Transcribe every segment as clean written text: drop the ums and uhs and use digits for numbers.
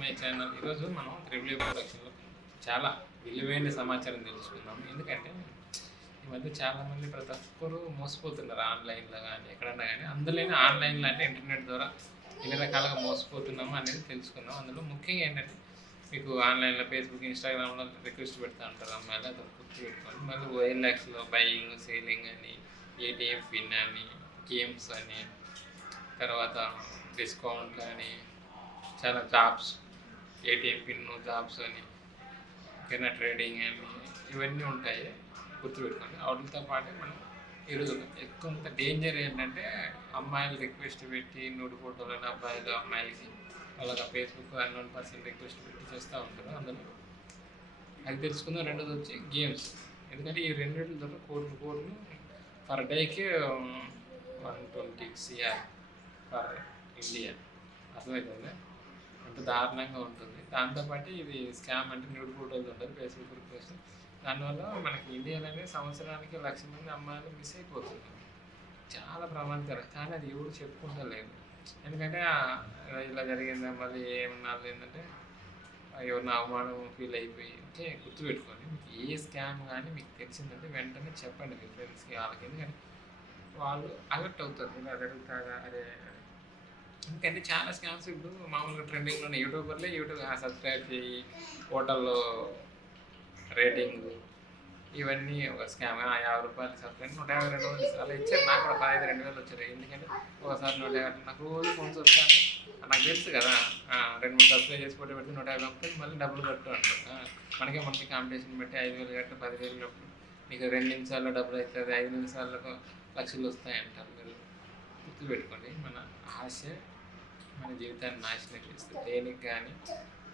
My channel. ఈరోజు మనం triple ప్రొడక్షన్లో చాలా విలువైన సమాచారం తెలుసుకుందాం. ఎందుకంటే ఈ మధ్య చాలామంది ప్రతి ఒక్కరు మోసపోతున్నారు ఆన్లైన్లో కానీ ఎక్కడన్నా కానీ. అందులోనే ఆన్లైన్లో అంటే ఇంటర్నెట్ ద్వారా ఎన్ని రకాలుగా మోసపోతున్నాము అనేది తెలుసుకుందాం. అందులో ముఖ్యంగా ఏంటంటే మీకు ఆన్లైన్లో ఫేస్బుక్, ఇన్స్టాగ్రామ్లో రిక్వెస్ట్ పెడతా ఉంటారు అమ్మాయిలు, అది గుర్తు పెట్టుకోండి. మళ్ళీ OLXలో బయింగ్, సేలింగ్ అని, ATM పిన్ అని, గేమ్స్ అని, తర్వాత డిస్కౌంట్ అని, చాలా జాబ్స్, ATM పిన్ జాబ్స్ అని, ఓకేనా, ట్రేడింగ్ అని, ఇవన్నీ ఉంటాయి, గుర్తుపెట్టుకోండి. వాటితో పాటు మనం ఈరోజు కొంత డేంజర్ ఏంటంటే అమ్మాయిలు రిక్వెస్ట్ పెట్టి నూడు ఫోటోలను అబ్బాయిలు అమ్మాయిలకి అలాగా ఫేస్బుక్ అన్నోన్ పర్సన్ రిక్వెస్ట్ పెట్టి చేస్తూ ఉంటారు. అందులో అది తెలుసుకుందాం. రెండోది వచ్చి గేమ్స్. ఎందుకంటే ఈ రెండింటి ద్వారా కోట్లు పర్ డేకి 120 CR పర్ ఇండియా. అర్థమవుతుంది, అంత దారుణంగా ఉంటుంది. దాంతోపాటు ఇది స్కామ్, అంటే న్యూడ్ ఫోటోలు ఉంటుంది ఫేస్బుక్ రిక్వెస్ట్. దానివల్ల మనకి ఇండియాలోనే సంవత్సరానికి 1,00,000 మంది అమ్మాయిలు మిస్ అయిపోతున్నారు. చాలా ప్రమాదకరం, కానీ అది ఎవరు చెప్పుకుంటలేదు. ఎందుకంటే ఇలా జరిగిందా మళ్ళీ ఏమన్నా ఏంటంటే ఎవరిన అవమానం ఫీల్ అయిపోయి. అంటే గుర్తుపెట్టుకోండి, మీకు ఏ స్కామ్ కానీ మీకు తెలిసిందంటే వెంటనే చెప్పండి మీ ఫ్రెండ్స్కి, వాళ్ళకి. ఎందుకంటే వాళ్ళు అలర్ట్ అవుతారు, ఇలా జరుగుతారా అరే. ఎందుకంటే చాలా స్కామ్స్ ఇప్పుడు మామూలుగా ట్రెండింగ్లో ఉన్నాయి. యూట్యూబ్ సబ్స్క్రైబ్ చేయి, హోటల్లో రేటింగ్, ఇవన్నీ ఒక స్కామ్. 50 రూపాయలు సబ్స్క్రైబ్, 152 రోజులు అలా ఇచ్చారు. నాకు కూడా 15,000 వచ్చారు. ఎందుకంటే ఒకసారి 150, నాకు రోజు ఫోన్స్ వస్తాను. నాకు తెలుసు కదా, 2-3 సబ్స్క్రైబ్ చేసి ఫోటో పెడితే 150 పంపుతుంది, మళ్ళీ డబ్బులు కట్టు అంటారు. మనకి కాంపిటీషన్ పెట్టి 5,000 కట్టు, 10,000 కట్టు, నీకు 2 నిమిషాల్లో డబ్బులు అవుతుంది, 5 నిమిషాలకు లక్షలు వస్తాయి అంటారు. మీరు గుర్తుపెట్టుకోండి, మన ఆశ మన జీవితాన్ని నాశనం చేస్తుంది. దేనికి కానీ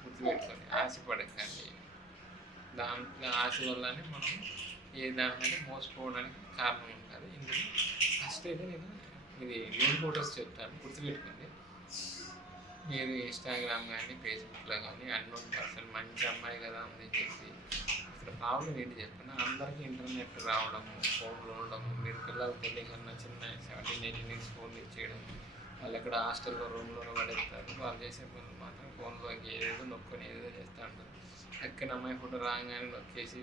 గుర్తుపెట్టుకోండి, ఆశపడకండి. దాంట్లో ఆశ వల్లనే మనం ఏ దానికంటే మోసపోవడానికి కారణం ఉంటుంది. ఇందులో ఫస్ట్ అయితే నేను ఇది న్యూడ్ ఫొటోస్ చెప్తాను, గుర్తుపెట్టుకోండి. మీరు ఇన్స్టాగ్రామ్ కానీ ఫేస్బుక్లో కానీ అన్నోన్ పర్సన్ మంచి అమ్మాయి కదా ఉంది చెప్పి, ఇక్కడ ప్రాబ్లం ఏంటి చెప్పిన, అందరికీ ఇంటర్నెట్ రావడము, ఫోన్లు ఉండడము, మీరు పిల్లలు తెలియకన్నా చిన్న 17-18 ఇయర్స్ ఫోన్లు ఇచ్చేయడం, వాళ్ళు ఎక్కడ హాస్టల్లో రూమ్లో పడేస్తారు. వాళ్ళు చేసే పనులు మాత్రం ఫోన్లో ఏదేదో నొక్కొని ఏదేదో చేస్తూ ఉంటారు. ఎక్కడ అమ్మాయి ఫోటో రాగానే నొక్కేసి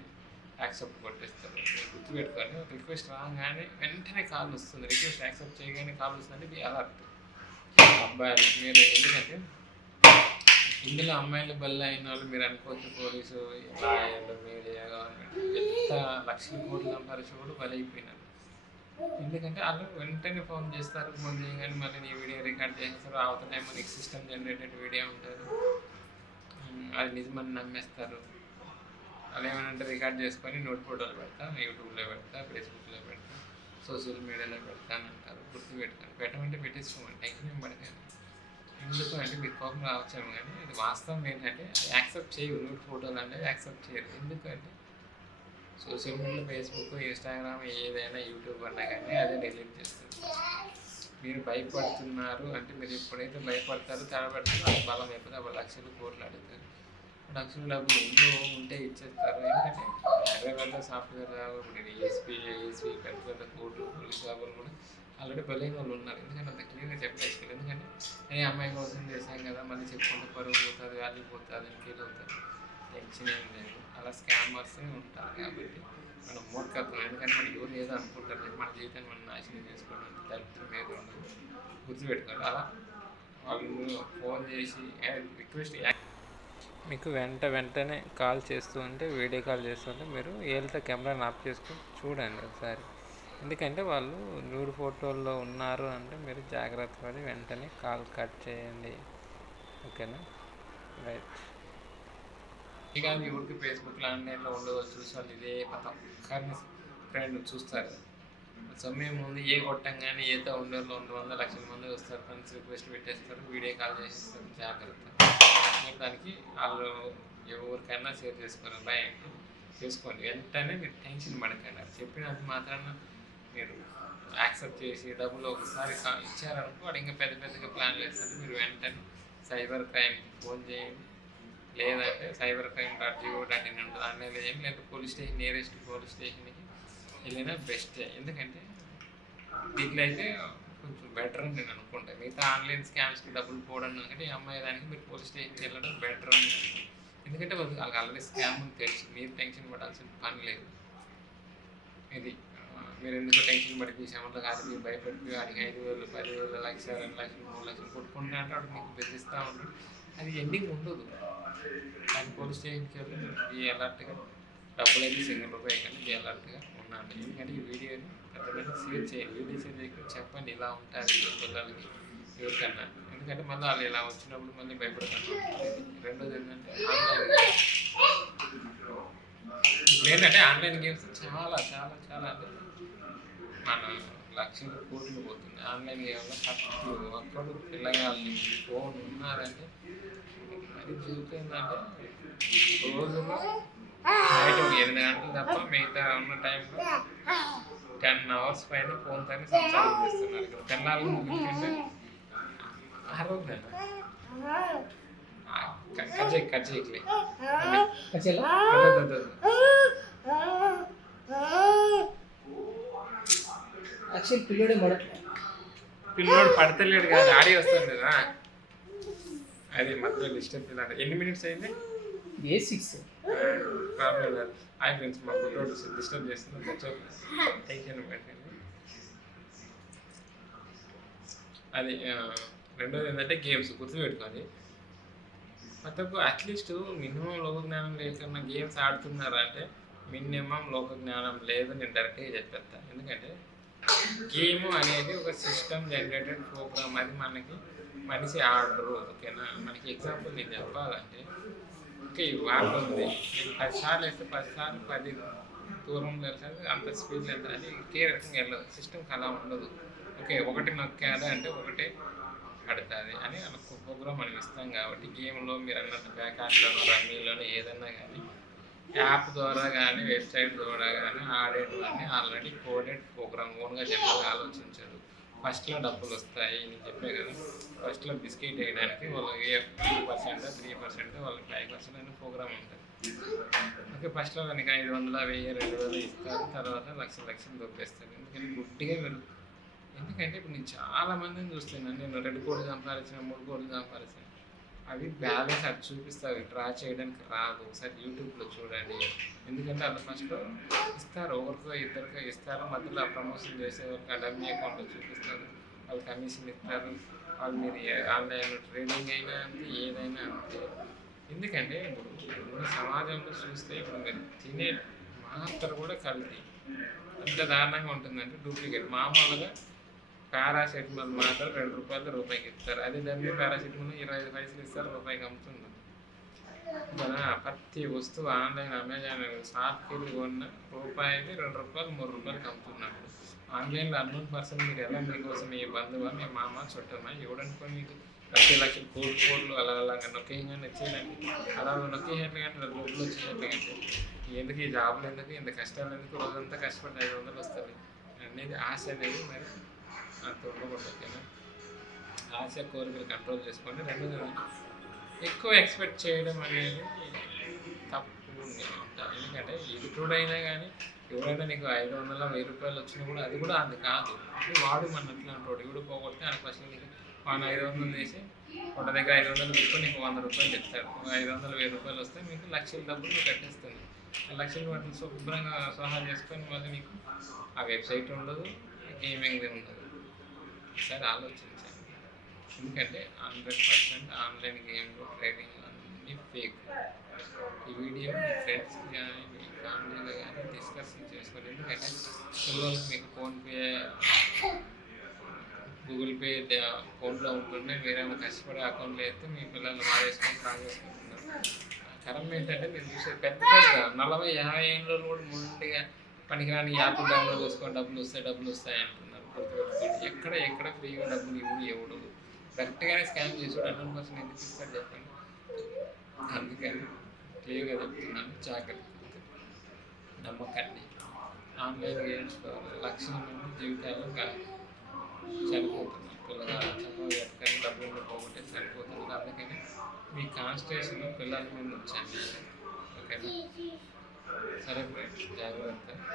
యాక్సెప్ట్ కొట్టేస్తారు. మీరు గుర్తుపెట్టుకొని, ఒక రిక్వెస్ట్ రాగానే వెంటనే కాల్ వస్తుంది. రిక్వెస్ట్ యాక్సెప్ట్ చేయగానే కాల్ వస్తుందంటే ఇది అలర్ట్. అబ్బాయిలు మీరు, ఎందుకంటే ఇందులో అమ్మాయిలు బల్ల అయిన వాళ్ళు మీరు అనుకోవచ్చు, పోలీసు, లాయర్లు, మీడియా, గవర్నమెంట్ ఎంత లక్షల కోట్లు సంపాదించి కూడా బలైపోయినారు. ఎందుకంటే వాళ్ళు వెంటనే ఫోన్ చేస్తారు, ఫోన్ చేయగానే మళ్ళీ నీ వీడియో రికార్డ్ చేస్తారు. అవతల ఏమో నీకు సిస్టమ్ జనరేటెడ్ వీడియో ఉంటుంది, అది నిజమని నమ్మేస్తారు. వాళ్ళు ఏమనంటే రికార్డ్ చేసుకొని నోట్ ఫోటోలు పెడతా, యూట్యూబ్లో పెడతా, ఫేస్బుక్లో పెడతా, సోషల్ మీడియాలో పెడతానంటారు. గుర్తుపెట్టుకొని, పెట్టమంటే పెట్టేసుకోమని, టెన్షన్ పడకండి. ఎందుకు అంటే మీకు కోపం రావచ్చాము, కానీ ఇది వాస్తవం ఏంటంటే యాక్సెప్ట్ చేయవు. నోట్ ఫోటోలు అనేవి యాక్సెప్ట్ చేయరు. ఎందుకంటే సోషల్ మీడియా, ఫేస్బుక్, ఇన్స్టాగ్రామ్, ఏదైనా యూట్యూబ్ అన్నా కానీ అదే డిలీట్ చేస్తుంది. మీరు భయపడుతున్నారు అంటే, మీరు ఎప్పుడైతే భయపడతారో తడబడతారో అది బలం అయిపోతుంది. అప్పుడు లక్షలు కోట్లు అడుగుతారు. లక్షలు డబ్బులు ఉంటే ఇచ్చేస్తారు. ఎందుకంటే హైదరాబాద్లో సాఫ్ట్వేర్ ఇప్పుడు ఏఎస్పీ పెద్ద కోర్టు, పోలీస్ బాబులు కూడా ఆల్రెడీ బలైన వాళ్ళు ఉన్నారు. ఎందుకంటే అంత క్లియర్గా చెప్పేసుకోవాలి. ఎందుకంటే నేను అమ్మాయి కోసం చేశాం కదా, మళ్ళీ చెప్పుకుంటే పరువు పోతుంది, వాల్యూ పోతుంది అని ఫీల్ అవుతారు. టెన్షన్ ఏం లేదు, అలా స్కామర్సే ఉంటారు. కాబట్టి మనం మూర్ఖత్వం. ఎందుకంటే మనం ఎవరు ఏదో అనుకుంటారు, మన జీవితాన్ని మనం నాశనం చేసుకోవడానికి దరిద్రం ఏదో ఉండదు. గుర్తుపెట్టుకోవాలి. అలా వాళ్ళు ఫోన్ చేసి రిక్వెస్ట్ మీకు వెంటనే కాల్ చేస్తూ ఉంటే, వీడియో కాల్ చేస్తుంటే మీరు ఏళ్ళతో కెమెరాని ఆఫ్ చేసుకొని చూడండి ఒకసారి. ఎందుకంటే వాళ్ళు న్యూడ్ ఫోటోల్లో ఉన్నారు అంటే మీరు జాగ్రత్త పడి వెంటనే కాల్ కట్ చేయండి. ఓకేనా, రైట్. ఇక ఊరికి ఫేస్బుక్లో ఆన్లైన్లో ఉండదు, చూసి వాళ్ళు ఇదే పథం కానీ ఫ్రెండ్ చూస్తారు. సమయం ముందు ఏ కొట్టంగానే ఏదో ఉండేలో 100 లక్షల మంది వస్తారు, ఫ్రెండ్స్ రిక్వెస్ట్ పెట్టేస్తారు, వీడియో కాల్ చేసేస్తారు. జాగ్రత్త. దానికి వాళ్ళు ఎవరికైనా షేర్ చేసుకోరు, బాయ్ చేసుకోండి. వెంటనే మీరు టెన్షన్ పడకండి. చెప్పినంత మాత్రాన మీరు యాక్సెప్ట్ చేసి డబ్బులు ఒకసారి ఇచ్చారనుకో, వాడు ఇంకా పెద్దగా ప్లాన్లు వేస్తారు. మీరు వెంటనే సైబర్ క్రైమ్కి ఫోన్ చేయండి, లేదంటే cybercrime.gov.in ఉంటుంది, ఆన్లైన్లో చేయండి. లేదంటే పోలీస్ స్టేషన్, నియరెస్ట్ పోలీస్ స్టేషన్కి వెళ్ళినా బెస్ట్. ఎందుకంటే దీంట్లో అయితే కొంచెం బెటర్ అని నేను అనుకుంటాను. మిగతా ఆన్లైన్ స్కామ్స్కి డబ్బులు పోవడం కంటే ఈ అమ్మాయి దానికి మీరు పోలీస్ స్టేషన్కి వెళ్ళడం బెటర్ అని ఎందుకంటే వాళ్ళకి ఆల్రెడీ స్కామ్ అని తెలుసు. మీరు టెన్షన్ పడాల్సిన పని లేదు. ఇది మీరు ఎందుకు టెన్షన్ పడి విషయంలో కాదు మీరు భయపడి వాడికి 5,000 10,000 లక్ష 2,00,000 3,00,000 కొట్టుకుంటా అంటే వాడు మీకు బెదిరిస్తూ ఉంటాడు. అది ఎండింగ్ ఉండదు. కానీ పోలీస్ స్టేషన్కి వెళ్ళి ఈ అలర్ట్గా డబ్బులు అయితే సింగిల్ రూపాయి కానీ ఈ అలర్ట్గా ఉన్నాను. ఎందుకంటే ఈ వీడియోని పెద్దగా షేర్ చేయండి. వీడియో షేర్ చేయకుండా చెప్పండి ఇలా ఉంటుంది పిల్లలకి ఎవరికన్నా. ఎందుకంటే మళ్ళీ వాళ్ళు ఇలా వచ్చినప్పుడు మళ్ళీ భయపడుతూ రెండోది ఏంటంటే ఏంటంటే ఆన్లైన్ గేమ్స్ చాలా చాలా చాలా అంటే మన లక్షలు కోట్లు పోతుంది ఆన్లైన్ గేమ్లో. ఖర్చు అప్పుడు పిల్లగాళ్ళని ఫోన్ ఉన్నారంటే అది చూపిందంటే రోజులో నైట్ 8 గంటలు తప్ప మిగతా ఉన్న టైంలో 10 hours పైన ఫోన్తోనే సంసారం చేస్తున్నారు. ఇక్కడ పిల్లలు ముగించంటే కజ్జేయట్లే యాక్చువల్ పిల్లోడు పడతలేడు కదా ఆడి వస్తుంది కదా. అది మధ్యలో డిస్టర్బ్ చేయాలి. ఎన్ని మినిట్స్ అయింది? A6 ప్రాబ్లం లేదు. హాయ్ ఫ్రెండ్స్, మా పిల్లోడు డిస్టర్బ్ చేస్తుంది. టెన్షన్ పెట్టండి. అది రెండోది ఏంటంటే గేమ్స్ గుర్తుపెట్టుకోండి. మొత్తం అట్లీస్ట్ మినిమం లోక జ్ఞానం లేకుండా గేమ్స్ ఆడుతున్నారా అంటే మినిమం లోక జ్ఞానం లేదు నేను డైరెక్ట్గా చెప్పేస్తాను. ఎందుకంటే గేమ్ అనేది ఒక సిస్టమ్ జనరేటెడ్ ప్రోగ్రామ్. అది మనకి మనిషి ఆర్డరు. ఓకేనా? మనకి ఎగ్జాంపుల్ నేను చెప్పాలంటే ఓకే ఈ వాటర్ ఉంది, నేను 10 సార్లు వేస్తే 10 సార్లు 10 దూరం వెళ్తుంది. అంత స్పీడ్ వెళ్తుంది. అది ఒకే రకంగా వెళ్ళదు. సిస్టమ్కి అలా ఉండదు. ఓకే ఒకటి నొక్కాలి అంటే ఒకటే పడుతుంది అని ప్రోగ్రామ్ మనం ఇస్తాం. కాబట్టి గేమ్లో మీరు అన్నట్టు బ్యాక్ ఆటలోనో రమ్మీలోనో ఏదన్నా కానీ యాప్ ద్వారా కానీ వెబ్సైట్ ద్వారా కానీ ఆడేటివన్నీ ఆల్రెడీ కోడెడ్ ప్రోగ్రామ్. ఓన్గా జనరల్గా ఆలోచించరు. ఫస్ట్లో డబ్బులు వస్తాయి నేను చెప్పే కదా. ఫస్ట్లో బిస్కెట్ వేయడానికి వాళ్ళకి 2% 3% వాళ్ళకి 5% అనే ప్రోగ్రామ్ ఉంటుంది. ఓకే ఫస్ట్లో కనుక 500 1000 2000 ఇస్తారు. తర్వాత లక్షలు దొబ్బేస్తారు. ఎందుకంటే గుడ్డిగా మీరు ఎందుకంటే ఇప్పుడు నేను చాలా మందిని చూస్తున్నాను. నేను 2 కోట్లు సంపాదించిన 3 కోట్లు సంపాదించాను. అవి బ్యాలెన్స్ అది చూపిస్తారు. డ్రా చేయడానికి రాదు. ఒకసారి యూట్యూబ్లో చూడండి. ఎందుకంటే అది ఫస్ట్ ఇస్తారు, ఒకరికో ఇద్దరికో ఇస్తారు. మధ్యలో ప్రమోషన్ చేసేవారికి డమ్మీ అకౌంట్లో చూపిస్తారు. వాళ్ళు కమిషన్ ఇస్తారు. వాళ్ళు మీరు ఆన్లైన్ ట్రేడింగ్ అయినా అంతే, ఏదైనా అంతే. ఎందుకంటే ఇప్పుడు సమాజంలో చూస్తే ఇప్పుడు మీరు తినే మాత్ర కూడా కల్తీ. అంత దారుణంగా ఉంటుందంటే డూప్లికేట్. మామూలుగా పారాసెటమాల్ మాత్రం ₹2 ఇస్తారు. అదే డమ్మీ పారాసెటమాల్ 25 పైసలు ఇస్తారు, రూపాయికి అమ్ముతున్నారు. కదా ప్రతి వస్తువు ఆన్లైన్ అమెజాన్ షాప్కి వెళ్ళి కొన్న రూపాయికి ₹2 ₹3 అమ్ముతున్నప్పుడు ఆన్లైన్లో అన్నోన్ పర్సన్ మీరు ఎలా మీకోసం మీ బంధువా మీ మామ చుట్టమా ఎవడనుకొని మీకు 10 లక్షలు కోట్లు అలాగా నొక్కేయంగానే వచ్చేయండి. అలా నొక్కేసేట్లు కంటే డబ్బులు వచ్చేసేట్లు కంటే ఎందుకు ఈ జాబులు ఎందుకు ఇంత కష్టాలు ఎందుకు రోజంతా కష్టపడి 500 వస్తుంది అనేది ఆశ అనేది మరి అంత ఉండకూడదు. ఆశ కోరికలు కంట్రోల్ చేసుకోండి. రెండోది ఎక్కువ ఎక్స్పెక్ట్ చేయడం అనేది తప్పు నేను అంటాను. ఎందుకంటే ఎదుటోడైనా కానీ ఎవరైనా నీకు 500 1000 వచ్చినా కూడా అది కూడా అది కాదు. అది వాడు మన అట్లా అంటాడు. ఎవడు పోగొడితే ఆయన ఫస్ట్ నీకు మన 500 చేసి ఒక దగ్గర 500 పెట్టుకొని నీకు ₹100 చెప్తాడు. 500 1000 వస్తే మీకు లక్షల డబ్బులు నువ్వు కట్టేస్తుంది. లక్షల వాటిని శుభ్రంగా సహాయం చేసుకొని మళ్ళీ మీకు ఆ వెబ్సైట్ ఉండదు, గేమింగ్ ఉండదు. ఒకసారి ఆలోచించండి. ఎందుకంటే 100% ఆన్లైన్ గేమ్లో ట్రేడింగ్ అన్నీ ఫేక్. ఈ వీడియో మీ ఫ్రెండ్స్కి కానీ మీ ఫ్యామిలీలో కానీ డిస్కషన్ చేసుకోండి. ఎందుకంటే పిల్లలకు మీకు ఫోన్పే గూగుల్ పే ఫోన్లో ఉంటుండే మీరేమో కష్టపడి అకౌంట్లో వేస్తే మీ పిల్లలు వాడేసుకొని ప్లాన్ చేసుకుంటున్నారు. కరెక్ట్ ఏంటంటే మీరు చూసే పెద్ద 40-50 ఏళ్ళ కూడా ముందుగా పనికిరాని యాప్ డౌన్లోడ్ చేసుకొని డబ్బులు వస్తాయి అంటున్నారు. గుర్తుపెట్టుకోండి. ఎక్కడ ఫ్రీగా డబ్బులు ఎవడు కరెక్ట్గానే స్కామ్ చేసాడు 100% ఎందుకు ఇస్తాడు చెప్పండి. అందుకని క్లియర్గా చెప్తున్నాను, జాగ్రత్త నమ్మకండి. ఆన్లైన్ గేమ్స్ లక్షల మంది జీవితాల్లో చనిపోతున్నారు. పిల్లలు చదువు ఎక్కడికైనా డబ్బులు పోగొట్టే చనిపోతున్నారు. అందుకని మీ కాన్సన్ట్రేషన్ పిల్లల మీద ఉంచండి. ఓకేనా? సరే ఫ్రెండ్స్, జాగ్రత్త.